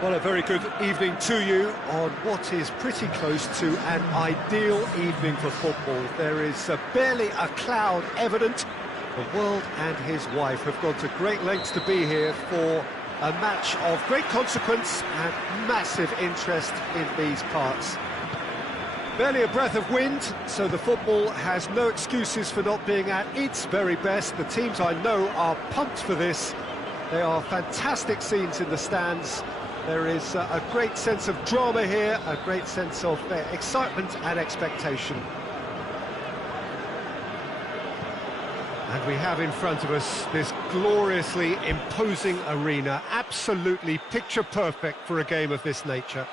Well, a very good evening to you on what is pretty close to an ideal evening for football. There is barely a cloud evident. The world and his wife have gone to great lengths to be here for a match of great consequence and massive interest in these parts. Barely a breath of wind, so the football has no excuses for not being at its very best. The teams I know are pumped for this. They are fantastic scenes in the stands. There is a great sense of drama here, a great sense of excitement and expectation. And we have in front of us this gloriously imposing arena, absolutely picture perfect for a game of this nature.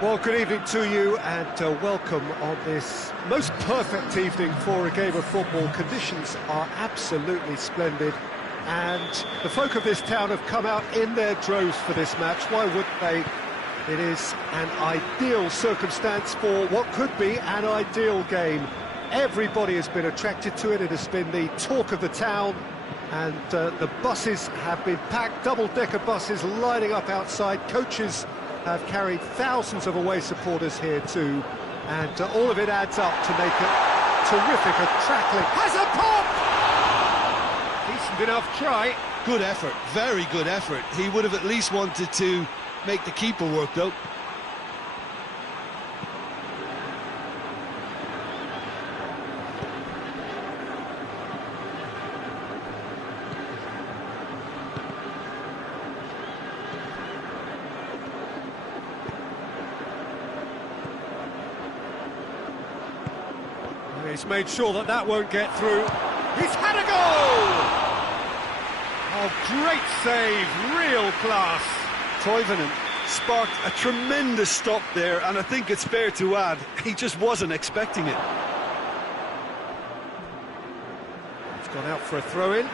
Well, good evening to you and welcome on this most perfect evening for a game of football. Conditions are absolutely splendid and the folk of this town have come out in their droves for this match. Why wouldn't they? It is an ideal circumstance for what could be an ideal game. Everybody has been attracted to it. It has been the talk of the town, and the buses have been packed, double-decker buses lining up outside. Coaches have carried thousands of away supporters here too, and all of it adds up to make it terrific. A crackling has a pop! Decent enough try. Good effort, very good effort. He would have at least wanted to make the keeper work though. He's made sure that that won't get through. He's had a goal! Oh, great save, real class. Toivonen sparked a tremendous stop there, and I think it's fair to add, he just wasn't expecting it. It's gone out for a throw-in.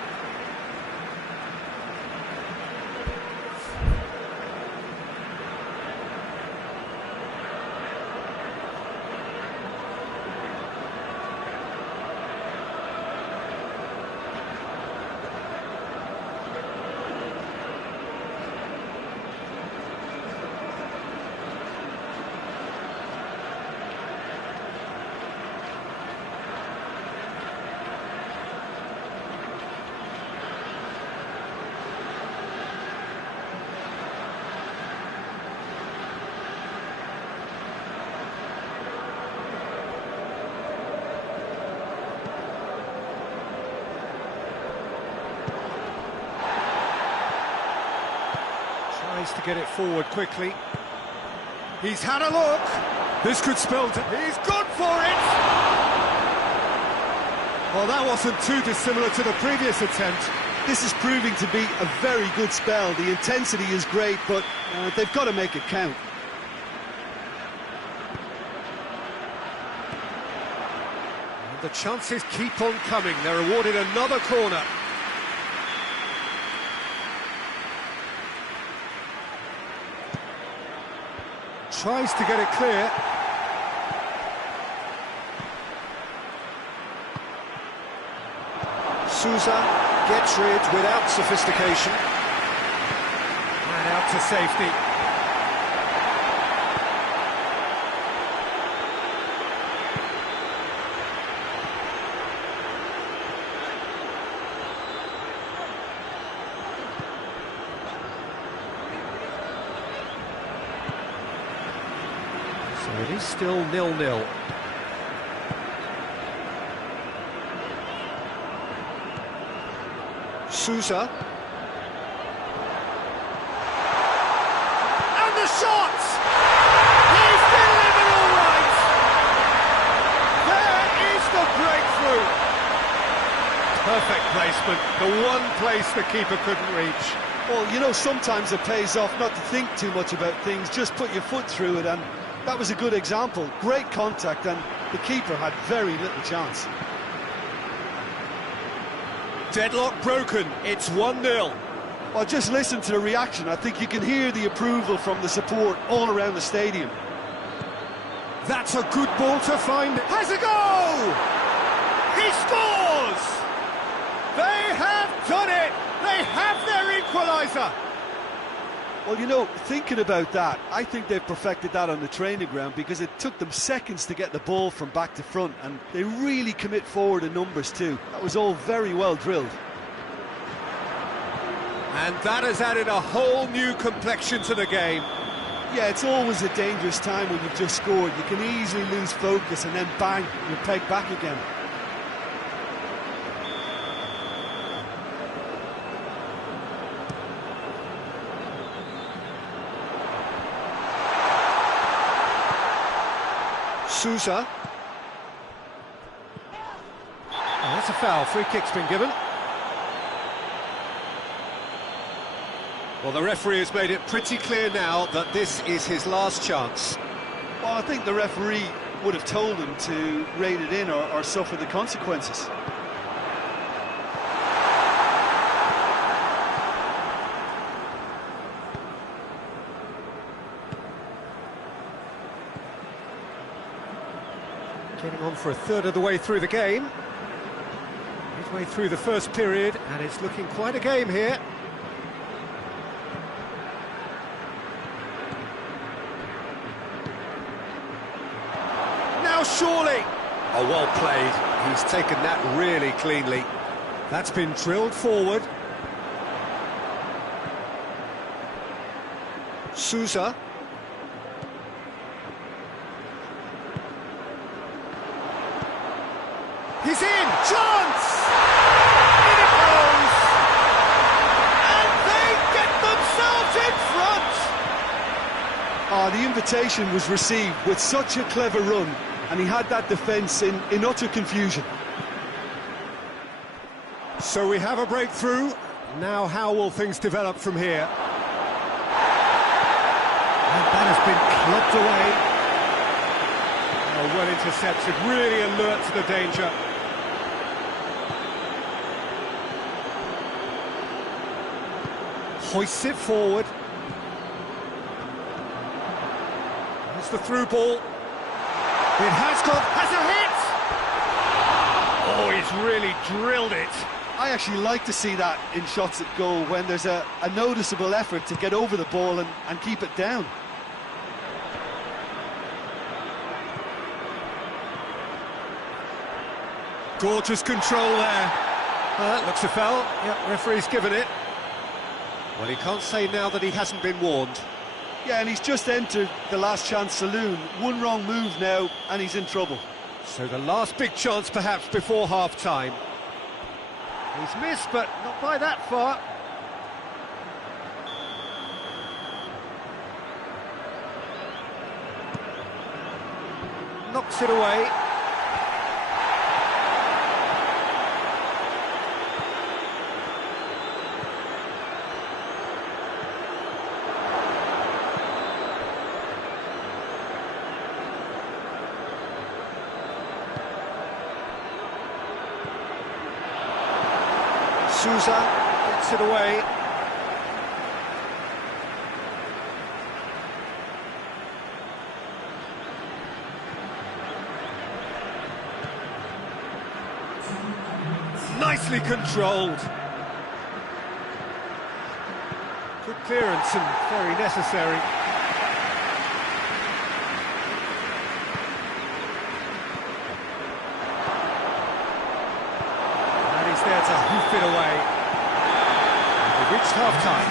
To get it forward quickly. He's had a look. This could spell... He's gone for it! Well, that wasn't too dissimilar to the previous attempt. This is proving to be a very good spell. The intensity is great, but they've got to make it count. And the chances keep on coming. They're awarded another corner. Tries to get it clear. Sousa gets rid without sophistication. And out to safety. So it is still 0-0. Sousa. And the shot! He's delivered all right! There is the breakthrough! Perfect placement, the one place the keeper couldn't reach. Well, you know, sometimes it pays off not to think too much about things, just put your foot through it, and that was a good example. Great contact, and the keeper had very little chance. Deadlock broken, it's 1-0. Well, just listen to the reaction. I think you can hear the approval from the support all around the stadium. That's a good ball to find. Has a goal! He scores! They have done it! They have their equaliser! Well, you know, thinking about that, I think they've perfected that on the training ground because it took them seconds to get the ball from back to front, and they really commit forward in numbers too. That was all very well drilled. And that has added a whole new complexion to the game. Yeah, it's always a dangerous time when you've just scored. You can easily lose focus and then bang, you're pegged back again. Sousa. Oh, that's a foul. Free kick's been given. Well, the referee has made it pretty clear now that this is his last chance. Well, I think the referee would have told him to rate it in or suffer the consequences. Getting on for a third of the way through the game. Midway through the first period, and it's looking quite a game here. Now surely! Oh, well played. He's taken that really cleanly. That's been drilled forward. Sousa. He's in! Chance! In it goes! And they get themselves in front! Oh, the invitation was received with such a clever run, and he had that defence in utter confusion. So we have a breakthrough. Now how will things develop from here? And that has been clubbed away. Oh, well intercepted, really alert to the danger. Hoists it forward. That's the through ball. It has a hit! Oh, he's really drilled it. I actually like to see that in shots at goal, when there's a noticeable effort to get over the ball and keep it down. Gorgeous control there. That looks a foul. Yep, referee's given it. Well, he can't say now that he hasn't been warned. Yeah, and he's just entered the last chance saloon. One wrong move now, and he's in trouble. So the last big chance perhaps before half-time. He's missed, but not by that far. Knocks it away. Sousa gets it away. Nicely controlled. Good clearance and very necessary. There to hoof it away. They've reached half-time.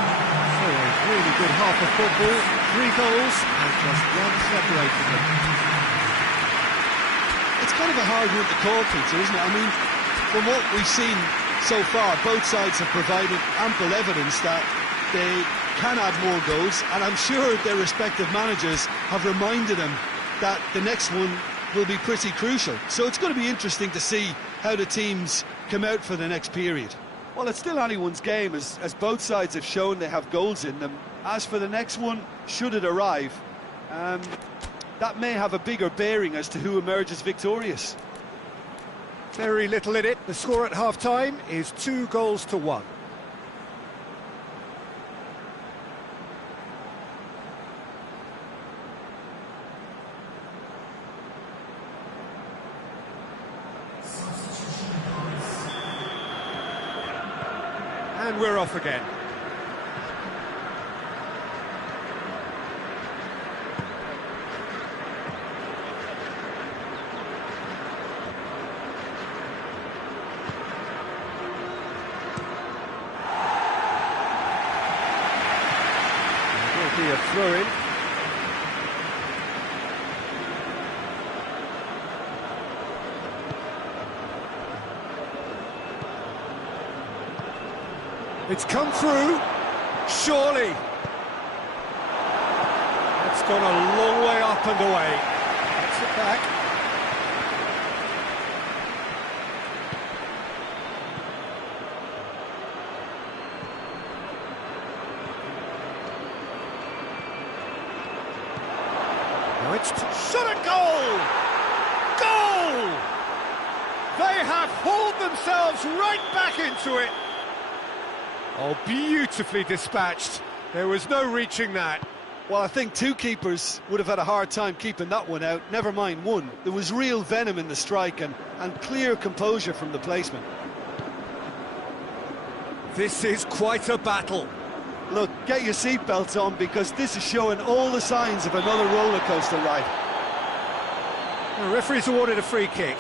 So a really good half of football, 3 goals and just one separating them. It's kind of a hard one to call, Peter, isn't it? I mean, from what we've seen so far, both sides have provided ample evidence that they can add more goals, and I'm sure their respective managers have reminded them that the next one will be pretty crucial. So it's going to be interesting to see how the teams come out for the next period. Well, it's still anyone's game, as both sides have shown they have goals in them. As for the next one, should it arrive, that may have a bigger bearing as to who emerges victorious. Very little in it. The score at half-time is 2-1. And we're off again. There will be a throw-in. It's come through, surely. It's gone a long way up and away. Gets it back. Now it's shot at goal! Goal! They have hauled themselves right back into it. Oh, beautifully dispatched. There was no reaching that. Well, I think two keepers would have had a hard time keeping that one out, never mind one. There was real venom in the strike and clear composure from the placement. This is quite a battle. Look, get your seatbelts on because this is showing all the signs of another roller coaster ride. The referee's awarded a free kick.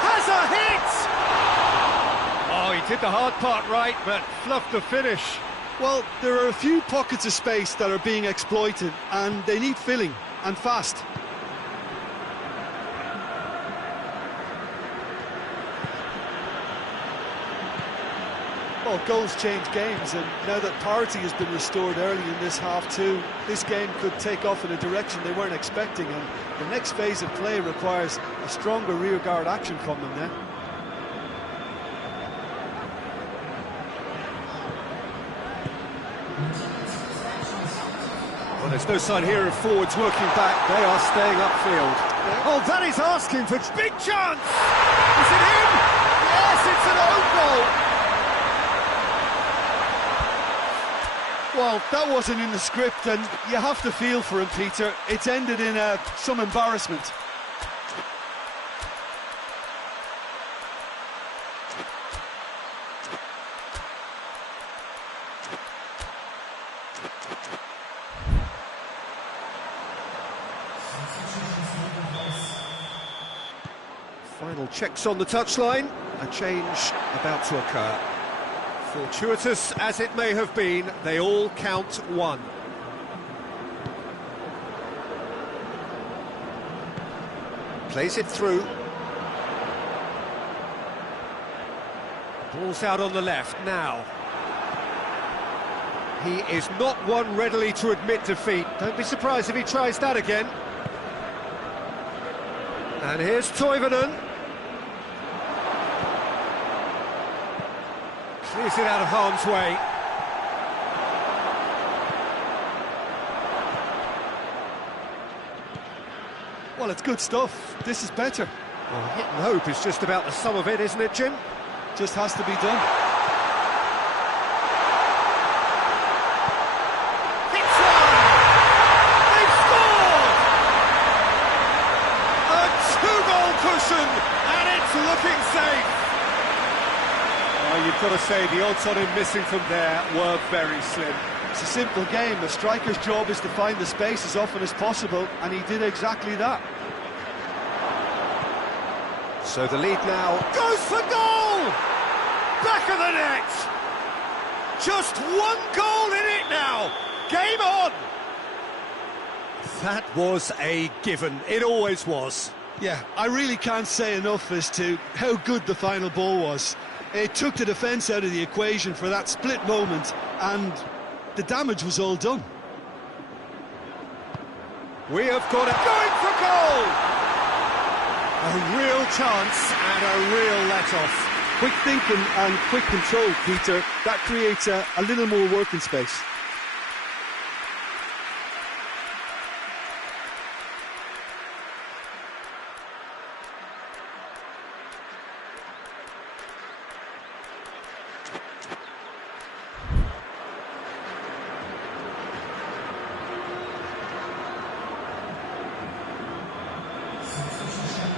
Has a hit! Oh, he did the hard part right, but fluffed the finish. Well, there are a few pockets of space that are being exploited and they need filling, and fast. Well, goals change games, and now that parity has been restored early in this half too, this game could take off in a direction they weren't expecting, and the next phase of play requires a stronger rearguard action from them now. Well, there's no sign here of forwards working back. They are staying upfield. Oh, that is asking for big chance! Is it in? Yes, it's an own goal! Well, that wasn't in the script, and you have to feel for him, Peter. It's ended in some embarrassment. Final checks on the touchline. A change about to occur. Fortuitous as it may have been, they all count one. Plays it through. Ball's out on the left now. He is not one readily to admit defeat. Don't be surprised if he tries that again. And here's Toivonen. Clears it out of harm's way. Well, it's good stuff. This is better. Well, hit and hope is just about the sum of it, isn't it, Jim? Just has to be done. Hits one! They've scored! A two-goal cushion, and it's looking safe. Well, you've got to say the odds on him missing from there were very slim. It's a simple game. A striker's job is to find the space as often as possible, and he did exactly that. So the lead now goes for goal! Back of the net! Just one goal in it now! Game on! That was a given. It always was. Yeah, I really can't say enough as to how good the final ball was. It took the defence out of the equation for that split moment, and the damage was all done. We have got it going for goal! A real chance and a real let-off. Quick thinking and quick control, Peter. That creates a little more working space.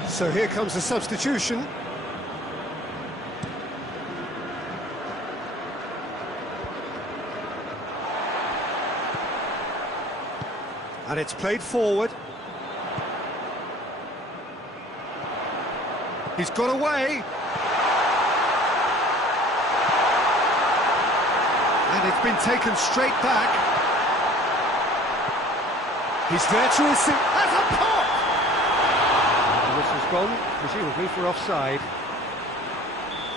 So here comes a substitution. And it's played forward. He's got away. And it's been taken straight back. He's there to receive. Has a pop! This has gone, presumably for offside.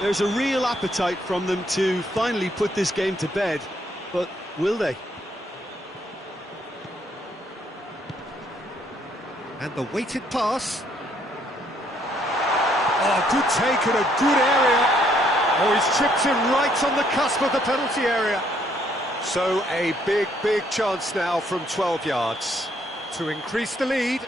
There's a real appetite from them to finally put this game to bed, but will they? And the weighted pass. Oh, good take in a good area. Oh, he's chipped him right on the cusp of the penalty area. So a big, big chance now from 12 yards to increase the lead.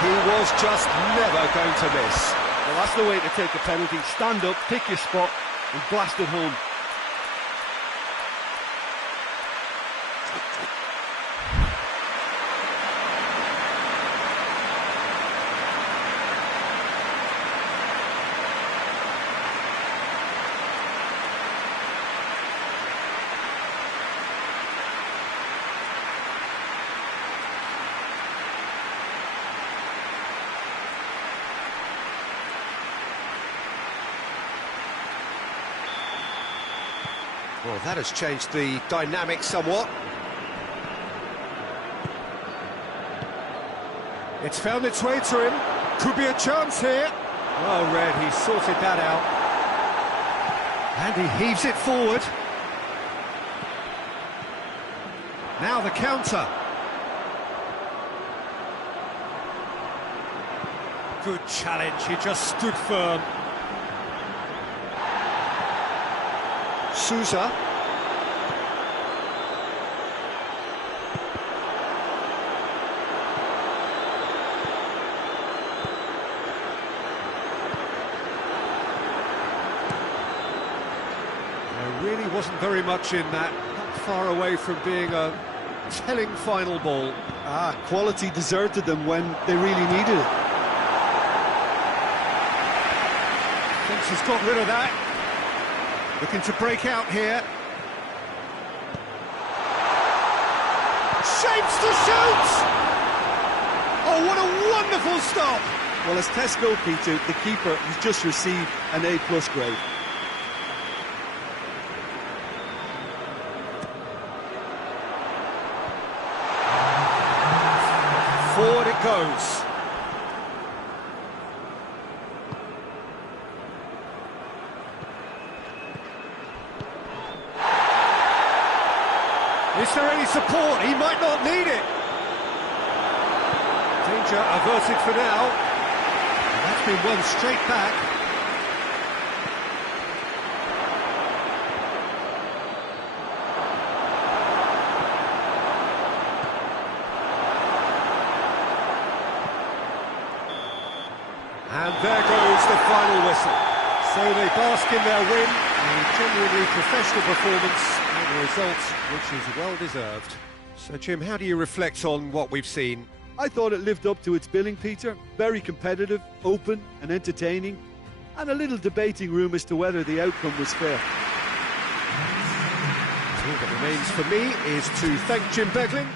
He was just never going to miss. Well, that's the way to take a penalty. Stand up, pick your spot, and blast it home. Well, that has changed the dynamic somewhat. It's found its way to him. Could be a chance here. Well read, he sorted that out. And he heaves it forward. Now the counter. Good challenge, he just stood firm. Sousa. There really wasn't very much in that, not far away from being a telling final ball. Quality deserted them when they really needed it. Thinks he's got rid of that. Looking to break out here. Shapes to shoot! Oh, what a wonderful stop! Well, as test goalkeeper, the keeper has just received an A+ grade. Forward it goes. Is there any support? He might not need it. Danger averted for now. And that's been won straight back. And there goes the final whistle. So they bask in their win, a genuinely professional performance, and a result which is well deserved. So Jim, how do you reflect on what we've seen? I thought it lived up to its billing, Peter. Very competitive, open and entertaining, and a little debating room as to whether the outcome was fair. All that remains for me is to thank Jim Beglin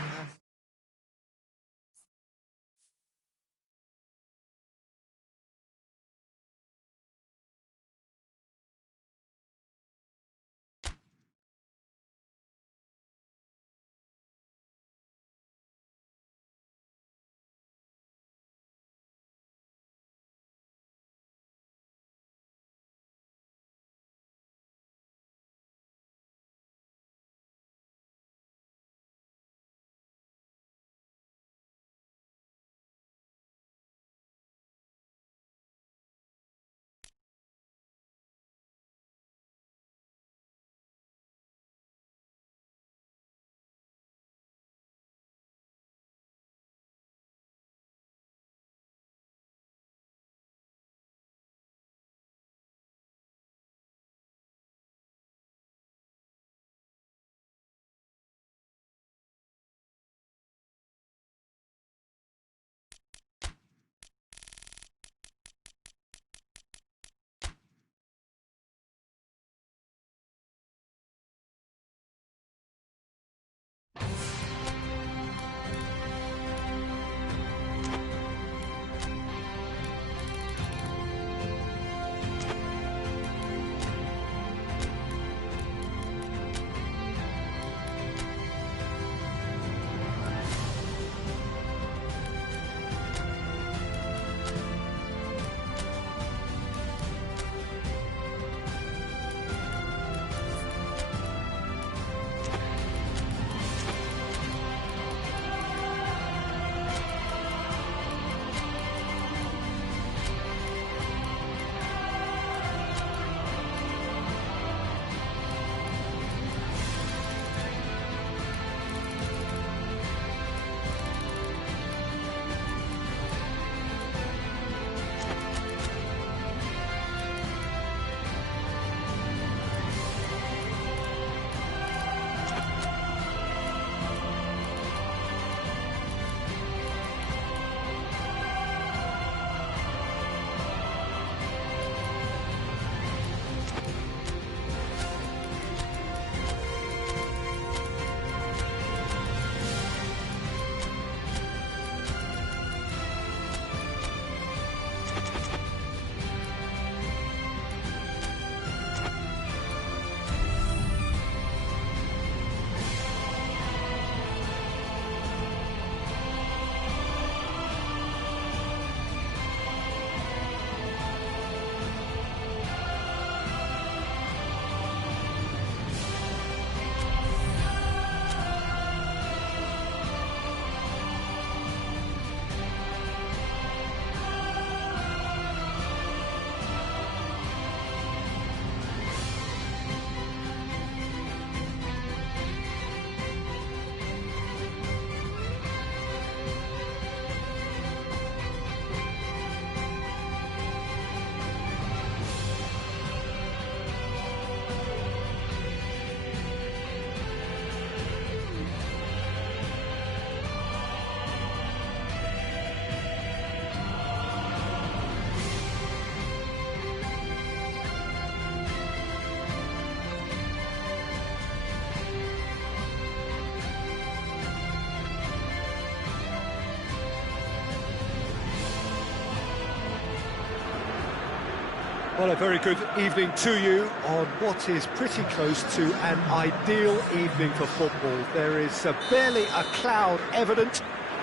Well, a very good evening to you on what is pretty close to an ideal evening for football. There is barely a cloud evident.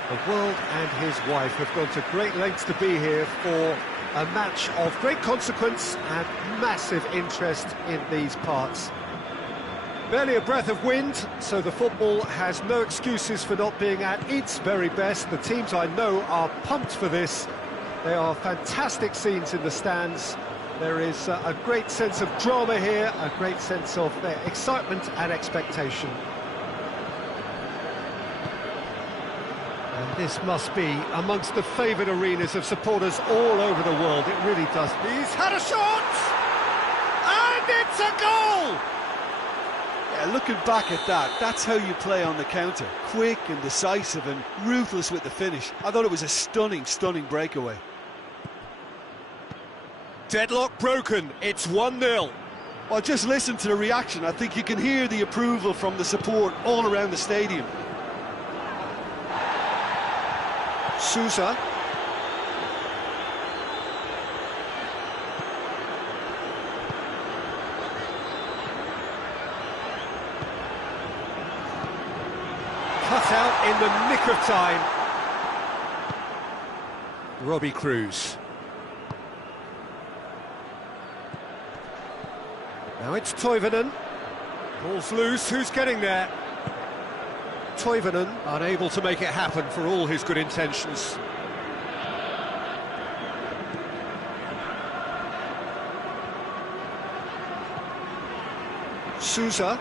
The world and his wife have gone to great lengths to be here for a match of great consequence and massive interest in these parts. Barely a breath of wind, so the football has no excuses for not being at its very best. The teams I know are pumped for this. There are fantastic scenes in the stands. There is a great sense of drama here, a great sense of excitement and expectation. And this must be amongst the favoured arenas of supporters all over the world. It really does. He's had a shot! And it's a goal! Yeah, looking back at that, that's how you play on the counter. Quick and decisive and ruthless with the finish. I thought it was a stunning, stunning breakaway. Deadlock broken, it's 1-0. Well, just listen to the reaction. I think you can hear the approval from the support all around the stadium. Sousa. Cut out in the nick of time. Robbie Cruz. Now it's Toivonen. Ball's loose, who's getting there? Toivonen unable to make it happen for all his good intentions. Sousa.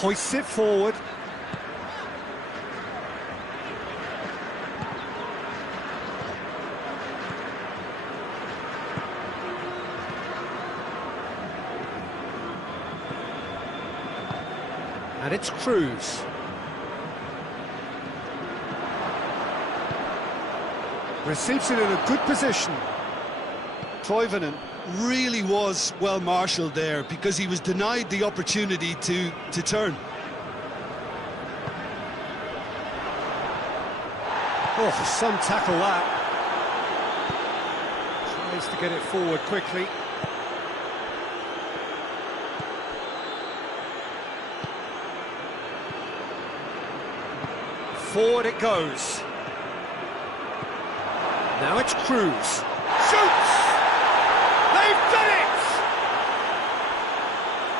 Hoists it forward. And it's Cruz. Receives it in a good position. Toivonen really was well marshalled there because he was denied the opportunity to turn. Oh, some tackle that. Tries to get it forward quickly. Forward it goes. Now it's Cruz. Shoots! They've done it!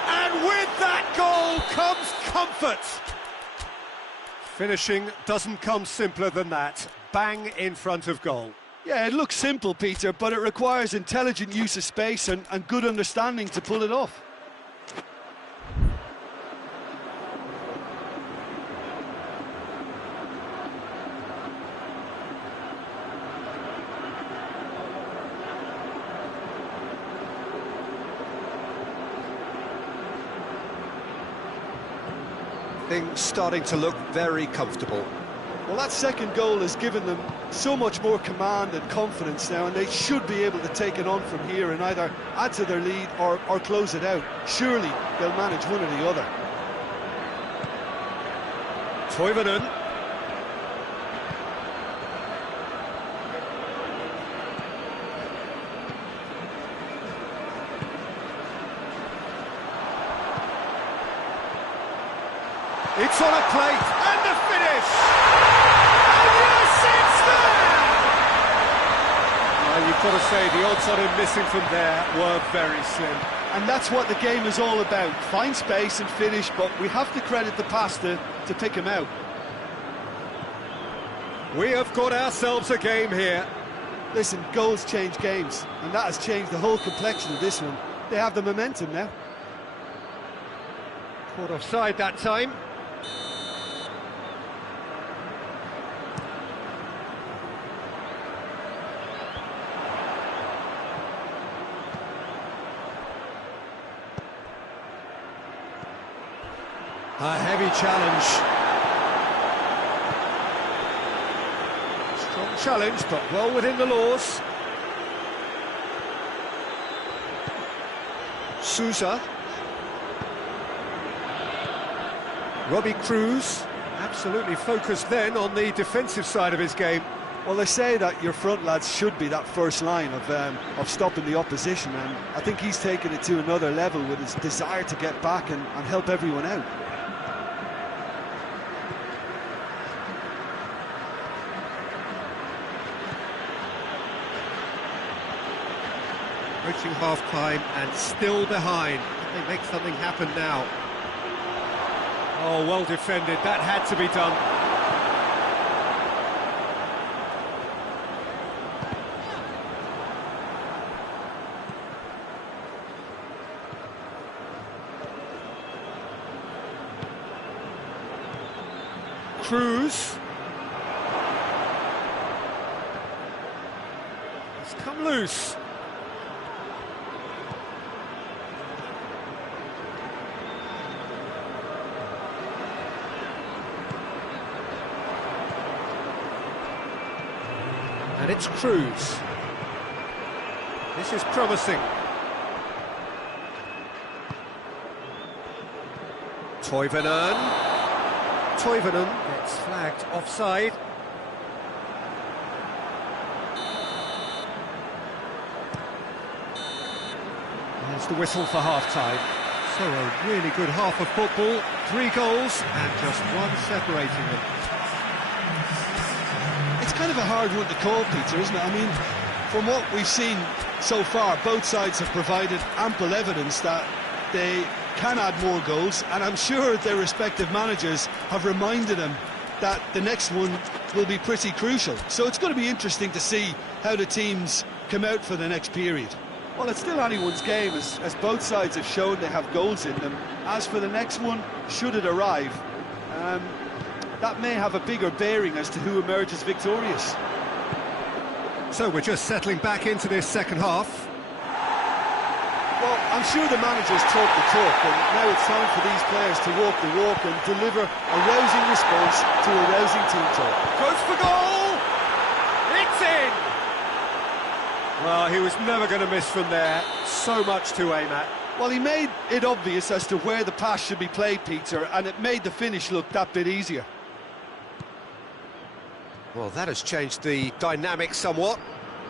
And with that goal comes comfort. Finishing doesn't come simpler than that. Bang in front of goal. Yeah, it looks simple, Peter, but it requires intelligent use of space and good understanding to pull it off. Things starting to look very comfortable. Well, that second goal has given them so much more command and confidence now, and they should be able to take it on from here and either add to their lead or close it out. Surely they'll manage one or the other. Toivonen. It's on a plate, and the finish! And yes, it's there! Well, you've got to say, the odds on him missing from there were very slim. And that's what the game is all about. Find space and finish, but we have to credit the pass to pick him out. We have got ourselves a game here. Listen, goals change games, and that has changed the whole complexion of this one. They have the momentum now. Caught offside that time. A heavy challenge. Strong challenge, but well within the laws. Sousa. Robbie Cruz, absolutely focused then on the defensive side of his game. Well, they say that your front lads should be that first line of stopping the opposition, and I think he's taken it to another level with his desire to get back and help everyone out. Approaching half-time and still behind. Can they make something happen now? Oh, well defended. That had to be done. Cruz. It's come loose. And it's Cruz. This is promising. Toivonen gets flagged offside. There's the whistle for half-time. So a really good half of football. 3 goals and just one separating them. It's kind of a hard one to call, Peter, isn't it? I mean, from what we've seen so far, both sides have provided ample evidence that they can add more goals, and I'm sure their respective managers have reminded them that the next one will be pretty crucial. So it's going to be interesting to see how the teams come out for the next period. Well, it's still anyone's game, as both sides have shown they have goals in them. As for the next one, should it arrive, that may have a bigger bearing as to who emerges victorious. So we're just settling back into this second half. Well, I'm sure the managers talk the talk, and now it's time for these players to walk the walk and deliver a rousing response to a rousing team talk. Goes for goal! It's in! Well, he was never going to miss from there. So much to aim at. Well, he made it obvious as to where the pass should be played, Peter, and it made the finish look that bit easier. Well, that has changed the dynamic somewhat.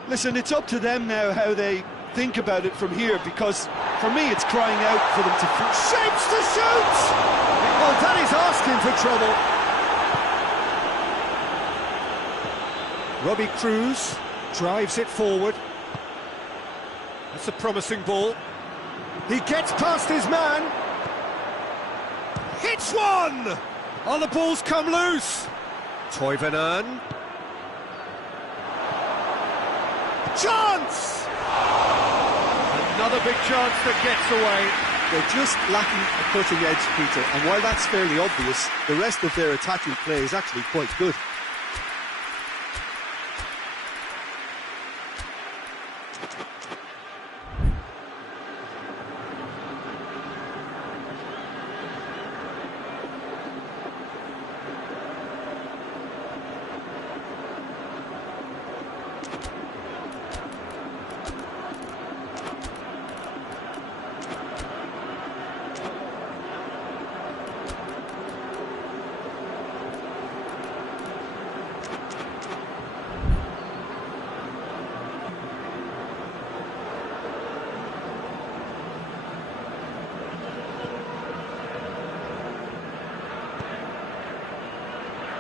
Listen, it's up to them now how they think about it from here, because for me it's crying out for them to shapes to shoot. Well, that is asking for trouble. Robbie Cruz drives it forward. That's a promising ball. He gets past his man. Hits one. Oh, the ball's come loose. Toivonen. Chance. Another big chance that gets away. They're just lacking a cutting edge, Peter, and while that's fairly obvious, the rest of their attacking play is actually quite good.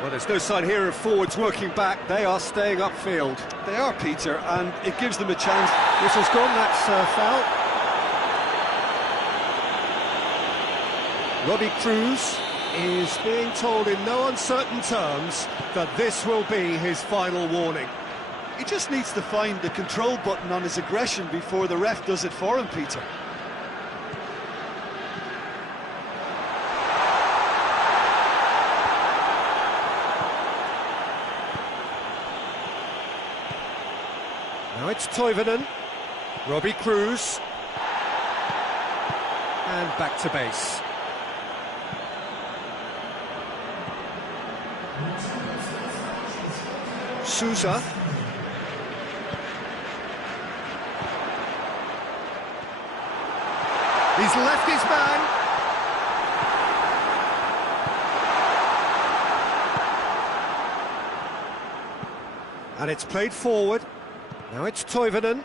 Well, there's no sign here of forwards working back. They are staying upfield. They are, Peter, and it gives them a chance. Whistle's gone, that's foul. Robbie Cruz is being told in no uncertain terms that this will be his final warning. He just needs to find the control button on his aggression before the ref does it for him, Peter. Now it's Toivonen, Robbie Cruz, and back to base. Sousa. He's left his man. And it's played forward. Now it's Toivonen.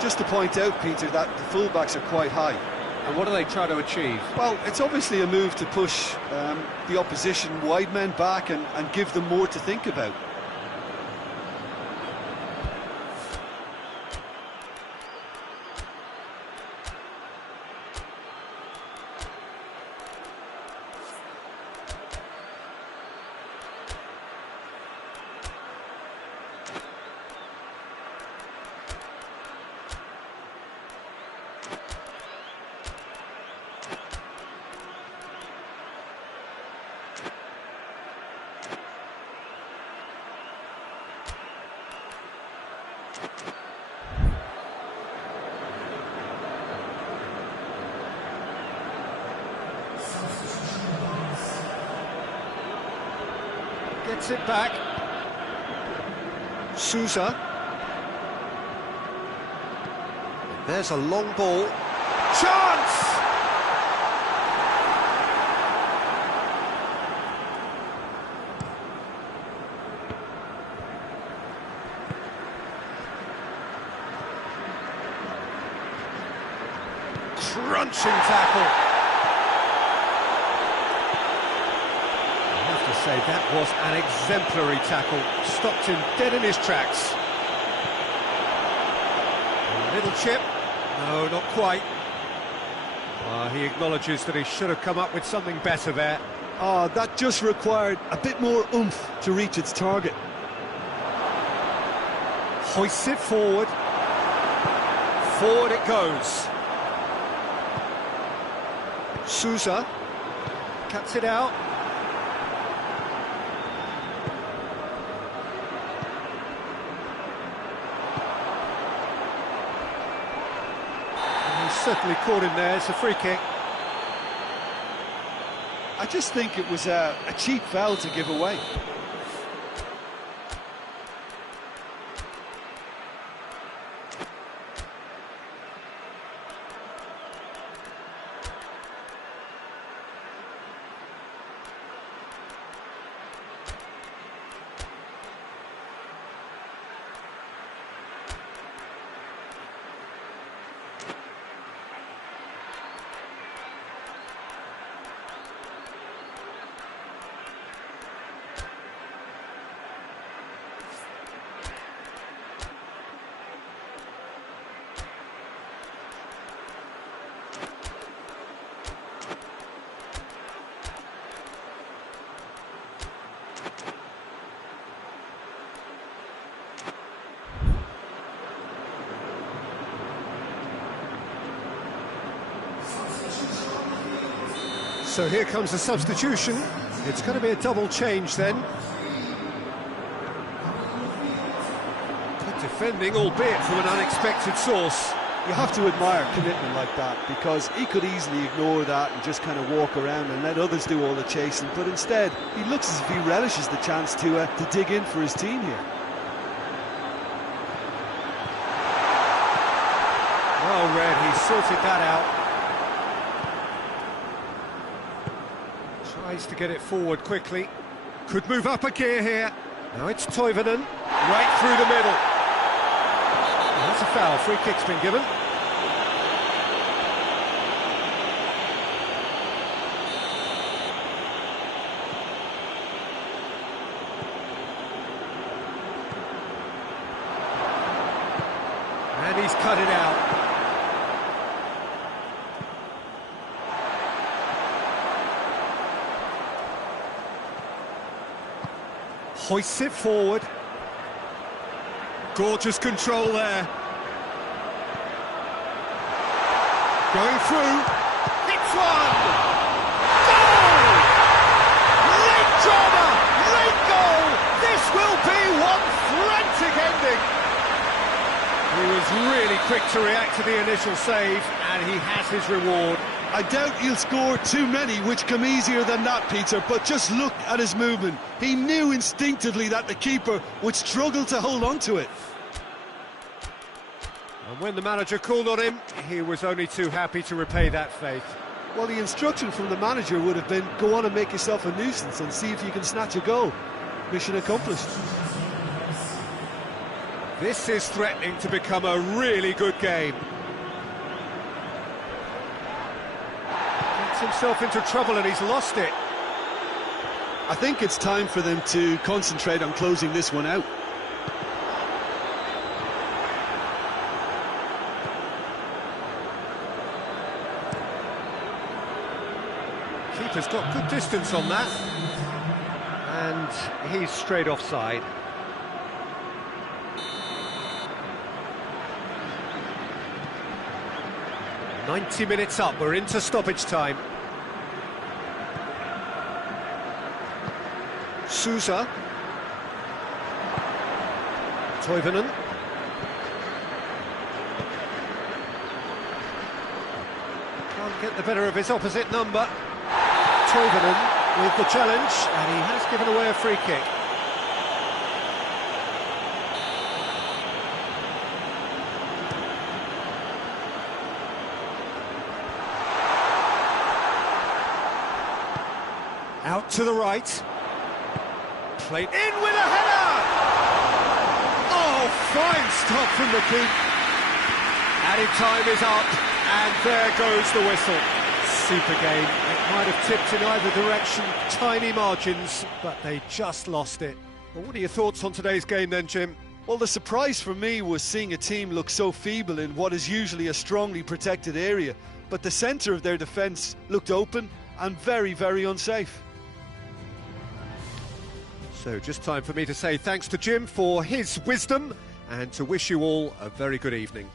Just to point out, Peter, that the fullbacks are quite high. And what do they try to achieve? Well, it's obviously a move to push the opposition wide men back and give them more to think about. Gets it back. Sousa. There's a long ball. Chance! Crunching tackle. Say that was an exemplary tackle, stopped him dead in his tracks. A little chip, no, not quite. He acknowledges that he should have come up with something better there. That just required a bit more oomph to reach its target. Hoists it forward. Forward it goes. Sousa cuts it out. Certainly caught him there. It's a free kick. I just think it was a cheap foul to give away. So here comes the substitution. It's going to be a double change then. Good defending, albeit from an unexpected source. You have to admire commitment like that, because he could easily ignore that and just kind of walk around and let others do all the chasing, but instead he looks as if he relishes the chance to dig in for his team here. Well read, he sorted that out. Tries to get it forward quickly. Could move up a gear here. Now it's Toivonen, right through the middle. That's a foul, free kick's been given. And he's cut it out. Hoists it forward. Gorgeous control there. Going through. Hits one! Goal! Late drama! Late goal! This will be one frantic ending! He was really quick to react to the initial save, and he has his reward. I doubt he'll score too many which come easier than that, Peter, but just look at his movement. He knew instinctively that the keeper would struggle to hold on to it. And when the manager called on him, he was only too happy to repay that faith. Well, the instruction from the manager would have been, go on and make yourself a nuisance and see if you can snatch a goal. Mission accomplished. This is threatening to become a really good game. Gets himself into trouble and he's lost it. I think it's time for them to concentrate on closing this one out. Keeper's got good distance on that. And he's straight offside. "90 minutes up, we're into stoppage time." Sousa. Toivonen. Can't get the better of his opposite number. Toivonen with the challenge, and he has given away a free kick. Out to the right. Played in with a header! Oh, fine stop from the keep. Added time is up, and there goes the whistle. Super game. It might have tipped in either direction, tiny margins, but they just lost it. Well, what are your thoughts on today's game then, Jim? Well, the surprise for me was seeing a team look so feeble in what is usually a strongly protected area, but the centre of their defence looked open and very, very unsafe. So just time for me to say thanks to Jim for his wisdom and to wish you all a very good evening.